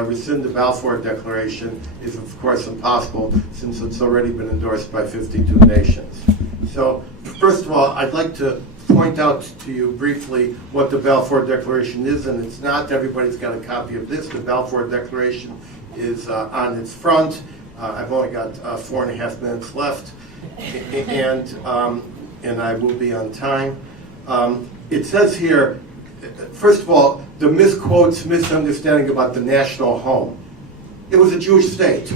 rescind the Balfour Declaration is, of course, impossible since it's already been endorsed by 52 nations. So, first of all, I'd like to point out to you briefly what the Balfour Declaration is, and it's not. Everybody's got a copy of this. The Balfour Declaration is on its front. I've only got 4.5 minutes left, and I will be on time. It says here, first of all, the misunderstanding about the national home. It was a Jewish state.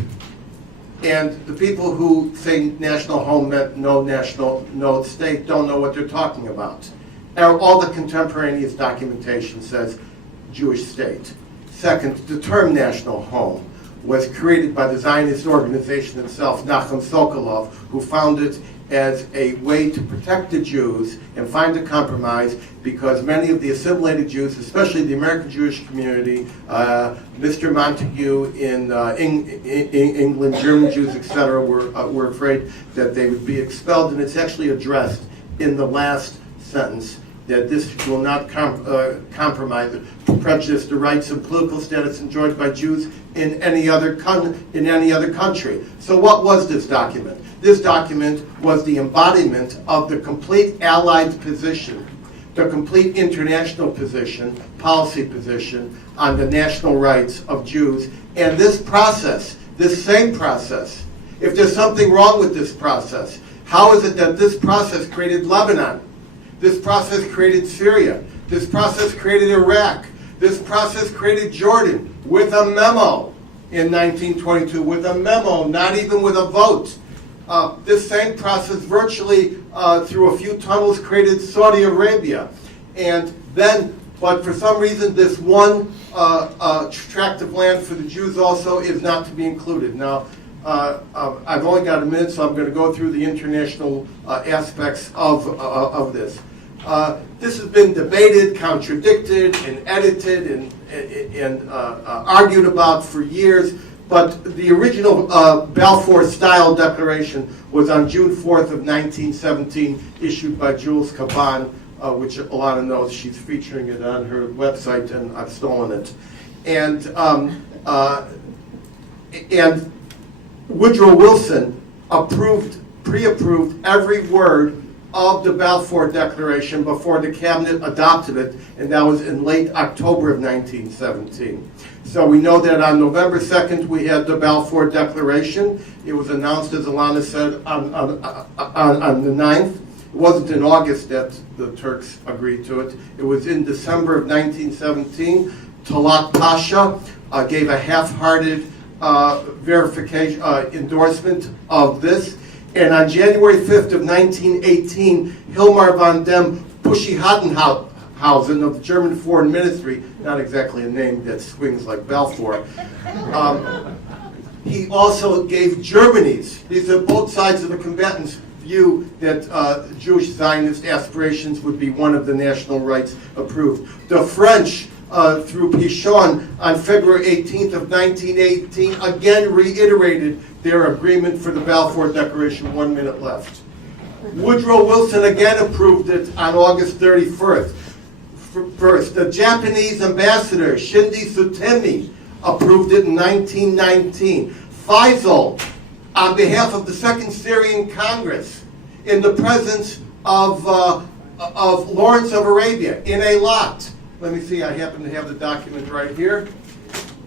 And the people who say national home meant no state don't know what they're talking about. All the contemporaneous documentation says Jewish state. Second, the term national home was created by the Zionist organization itself, Nachum Sokolov, who found it as a way to protect the Jews and find a compromise, because many of the assimilated Jews, especially the American Jewish community, Mr. Montague in England, German Jews, etc., were afraid that they would be expelled, and it's actually addressed in the last sentence that this will not compromise, prejudice the rights and political status enjoyed by Jews in any other country. So what was this document? This document was the embodiment of the complete Allied position, the complete international position, policy position on the national rights of Jews. And this process, this same process, if there's something wrong with this process, how is it that this process created Lebanon? This process created Syria. This process created Iraq. This process created Jordan with a memo in 1922, with a memo, not even with a vote. This same process virtually through a few tunnels created Saudi Arabia. And then, but for some reason, this one tract of land for the Jews also is not to be included. Now, I've only got a minute, so I'm going to go through the international aspects of this. This has been debated, contradicted, and edited, and argued about for years. But the original Balfour-style declaration was on June 4th of 1917, issued by Jules Caban, which Alana knows. She's featuring it on her website, and I've stolen it. And Woodrow Wilson pre-approved every word of the Balfour Declaration before the cabinet adopted it, and that was in late October of 1917. So we know that on November 2nd we had the Balfour Declaration. It was announced, as Alana said, on the 9th. It wasn't in August that the Turks agreed to it. It was in December of 1917. Talat Pasha gave a half-hearted verification, endorsement of this. And on January 5th of 1918, Hilmar von dem Puschi-Hattenhausen of the German Foreign Ministry, not exactly a name that swings like Balfour, he also gave Germany's, these are both sides of the combatants' view that Jewish Zionist aspirations would be one of the national rights approved. The French, through Pichon on February 18th of 1918, again reiterated their agreement for the Balfour Declaration. 1 minute left. Woodrow Wilson again approved it on August 31st. First, the Japanese ambassador, Shinde Sutemi, approved it in 1919. Faisal, on behalf of the Second Syrian Congress, in the presence of Lawrence of Arabia, in Eilat. Let me see, I happen to have the document right here.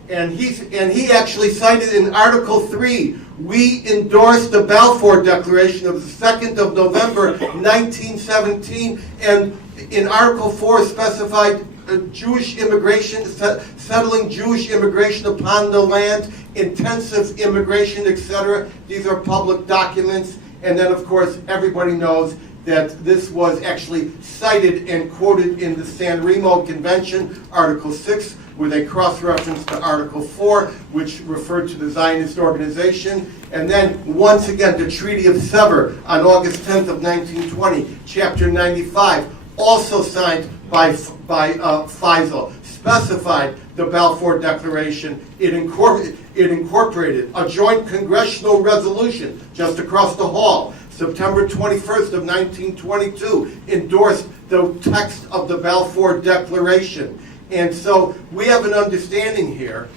And he actually cited in Article 3, we endorsed the Balfour Declaration of the 2nd of November, 1917, and in Article 4 specified Jewish immigration, settling Jewish immigration upon the land, intensive immigration, etc. These are public documents. And then, of course, everybody knows that this was actually cited and quoted in the San Remo Convention, Article 6, with a cross-reference to Article 4, which referred to the Zionist organization. And then, once again, the Treaty of Sèvres on August 10th of 1920, Chapter 95, also signed by Faisal, specified the Balfour Declaration. It incorporated a joint congressional resolution just across the hall, September 21st of 1922, endorsed the text of the Balfour Declaration. And so we have an understanding here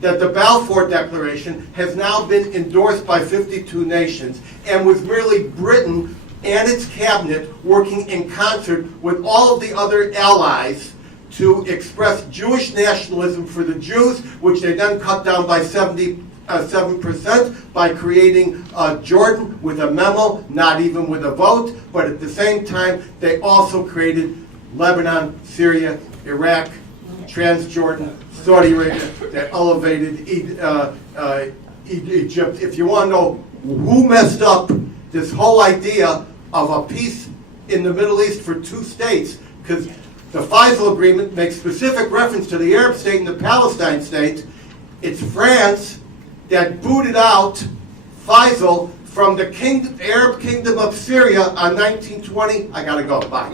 that the Balfour Declaration has now been endorsed by 52 nations and was merely Britain and its cabinet working in concert with all of the other allies to express Jewish nationalism for the Jews, which they then cut down by 7% by creating Jordan with a memo, not even with a vote, but at the same time, they also created Lebanon, Syria, Iraq, Transjordan, Saudi Arabia, that elevated Egypt. If you want to know who messed up this whole idea of a peace in the Middle East for two states, because the Faisal Agreement makes specific reference to the Arab state and the Palestine state, it's France that booted out Faisal from the Arab kingdom of Syria on 1920. I gotta go, bye.